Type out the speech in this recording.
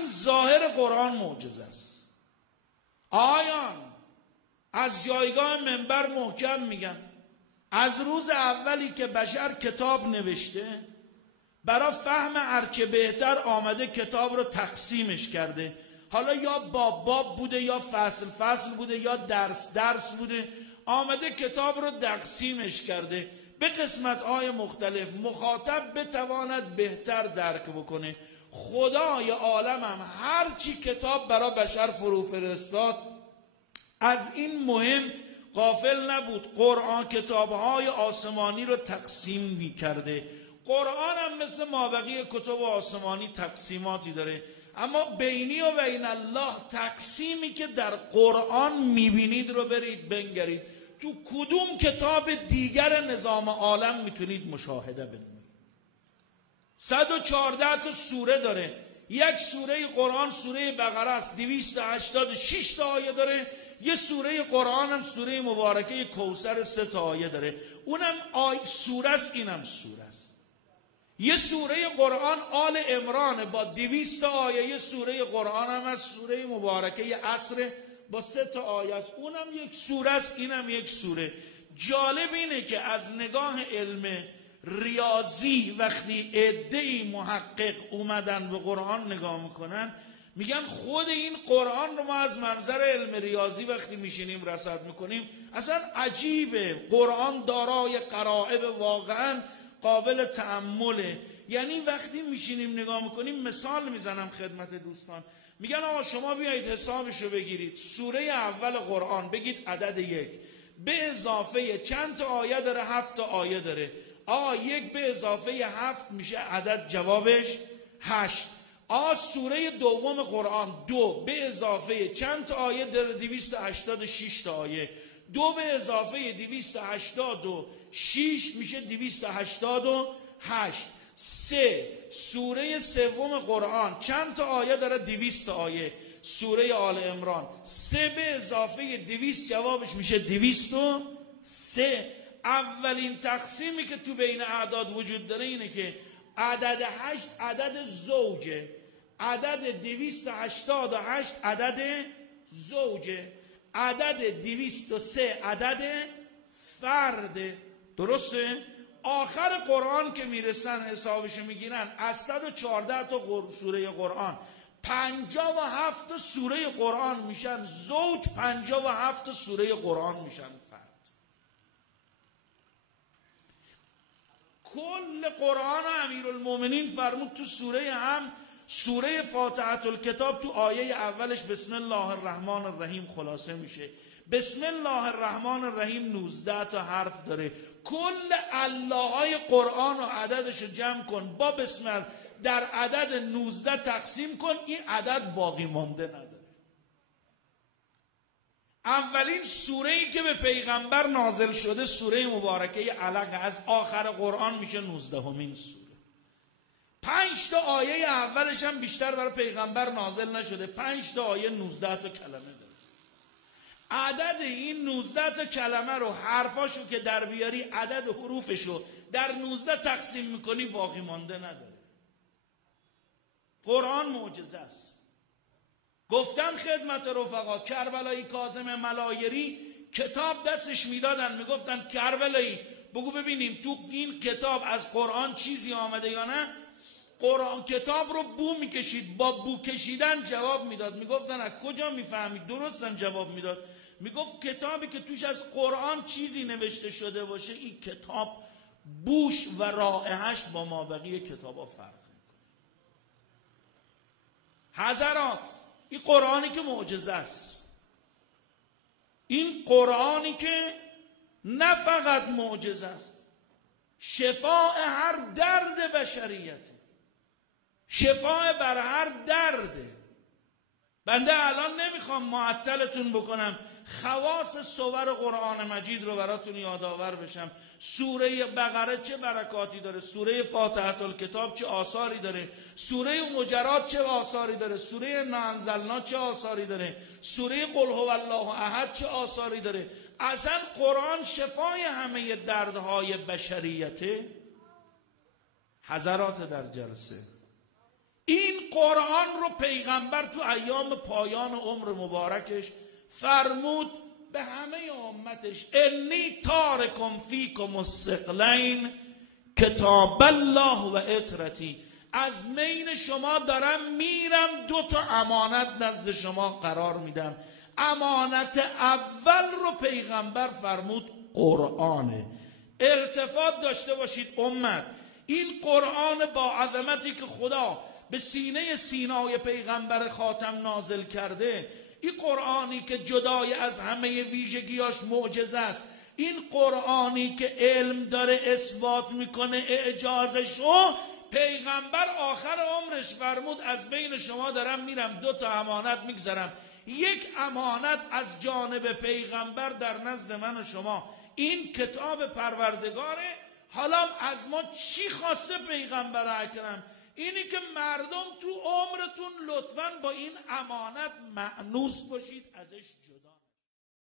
همین ظاهر قرآن معجزه است. آیان از جایگاه منبر محکم میگن از روز اولی که بشر کتاب نوشته برای فهم هرچه بهتر آمده کتاب رو تقسیمش کرده. حالا یا باب بوده یا فصل بوده یا درس بوده، آمده کتاب رو تقسیمش کرده به قسمت‌های مختلف، مخاطب بتواند بهتر درک بکنه. خدای عالم هم هر چی کتاب برای بشر فرو فرستاد از این مهم غافل نبود. قرآن کتاب‌های آسمانی رو تقسیم می‌کرده. قرآن هم مثل مابقی کتب آسمانی تقسیماتی داره، اما بینی و بین الله تقسیمی که در قرآن میبینید رو برید بنگرید تو کدوم کتاب دیگر نظام عالم میتونید مشاهده بدونید. 114 تا سوره داره. یک سوره قرآن سوره بقره است، 286 تا آیه داره. یه سوره قرآن هم سوره مبارکه کوثر 3 تا آیه داره. اونم سوره است، اینم سوره است. یه سوره قرآن آل عمران با 200 تا آیه. یه سوره قرآن هم از سوره مبارکه عصر با 3 تا آیه است. اونم یک سوره است، اینم یک سوره. جالب اینه که از نگاه علم ریاضی وقتی عده‌ای محقق اومدن به قرآن نگاه میکنن میگن خود این قرآن رو ما از منظر علم ریاضی وقتی میشینیم رصد میکنیم اصلا عجیبه. قرآن دارای غرایب واقعا قابل تأمله. یعنی وقتی میشینیم نگاه میکنیم، مثال میزنم خدمت دوستان، میگن آقا شما بیایید حسابش رو بگیرید. سوره اول قرآن بگید عدد 1 به اضافه چند تا آیه داره؟ 7 تا آیه داره. آقا 1 به اضافه 7 میشه عدد جوابش 8. سوره دوم قرآن 2 به اضافه چند تا آیه داره؟ 286 تا آیه. 2 به اضافه 286 میشه 288. 3 سوره سوم قرآن چند تا آیه داره؟ 200 تا آیه. سوره آل عمران 3 به اضافه 200 جوابش میشه 203. اولین تقسیمی که تو بین اعداد وجود داره اینه که عدد 8 عدد زوجه، عدد 288 عدد زوجه، عدد 203 عدد فرده. درسته؟ آخر قرآن که میرسن حسابشو میگیرن از 114 تا سوره قرآن 57 تا سوره قرآن میشن زوج، 57 تا سوره قرآن میشن فرد. کل قرآن امیرالمومنین فرمود تو سوره هم سوره فاتحه الکتاب تو آیه اولش بسم الله الرحمن الرحیم خلاصه میشه. بسم الله الرحمن الرحیم 19 تا حرف داره. کل الله های قرآن و عددشو جمع کن با بسم الله در عدد 19 تقسیم کن، این عدد باقی مانده نداره. اولین سوره ای که به پیغمبر نازل شده سوره مبارکه علق از آخر قرآن میشه 19مین سوره. 5 تا آیه اولش هم بیشتر برای پیغمبر نازل نشده. 5 تا آیه 19 تا کلمه داره. عدد این 19 تا کلمه رو حرفاشو که در بیاری عدد حروفشو در 19 تقسیم میکنی باقی مانده نداره. قرآن معجزه است. گفتم خدمت رفقا کربلایی کاظم ملایری کتاب دستش میدادن میگفتن کربلایی بگو ببینیم تو این کتاب از قرآن چیزی آمده یا نه. قرآن کتاب رو بو میکشید، با بو کشیدن جواب میداد. میگفتن از کجا میفهمید؟ درستم جواب میداد. میگفت کتابی که توش از قرآن چیزی نوشته شده باشه این کتاب بوش و رائحه‌اش با مابقی کتابا فرق میکنه. حضرات این قرآنی که معجزه است، این قرآنی که نه فقط معجزه است، شفاء هر درد بشریته، شفاء بر هر درده. بنده الان نمیخوام معطلتون بکنم، خواص صور قرآن مجید رو براتون یادآور بشم. سوره بقره چه برکاتی داره، سوره فاتحه الکتاب چه آثاری داره، سوره مجرات چه آثاری داره، سوره نانزلنا چه آثاری داره، سوره قل هو الله احد چه آثاری داره. اصلا قرآن شفای همه دردهای بشریته. حضرات در جلسه این قرآن رو پیغمبر تو ایام پایان عمر مبارکش فرمود به همه امتش انی تارکم فیکم الثقلین کتاب الله و اطرتی، از بین شما دارم میرم 2 امانت نزد شما قرار میدم. امانت اول رو پیغمبر فرمود قرآنه. التفات داشته باشید امت، این قرآن با عظمتی که خدا به سینه سینای پیغمبر خاتم نازل کرده، این قرآنی که جدای از همه ویژگیاش معجزه است، این قرآنی که علم داره اثبات میکنه اعجازشو، پیغمبر آخر عمرش فرمود از بین شما دارم میرم 2 امانت میگذارم. یک امانت از جانب پیغمبر در نزد من و شما این کتاب پروردگاره. حالا از ما چی خواسته پیغمبر اکرم؟ اینی که مردم تو عمرتون لطفاً با این امانت مأنوس باشید، ازش جدا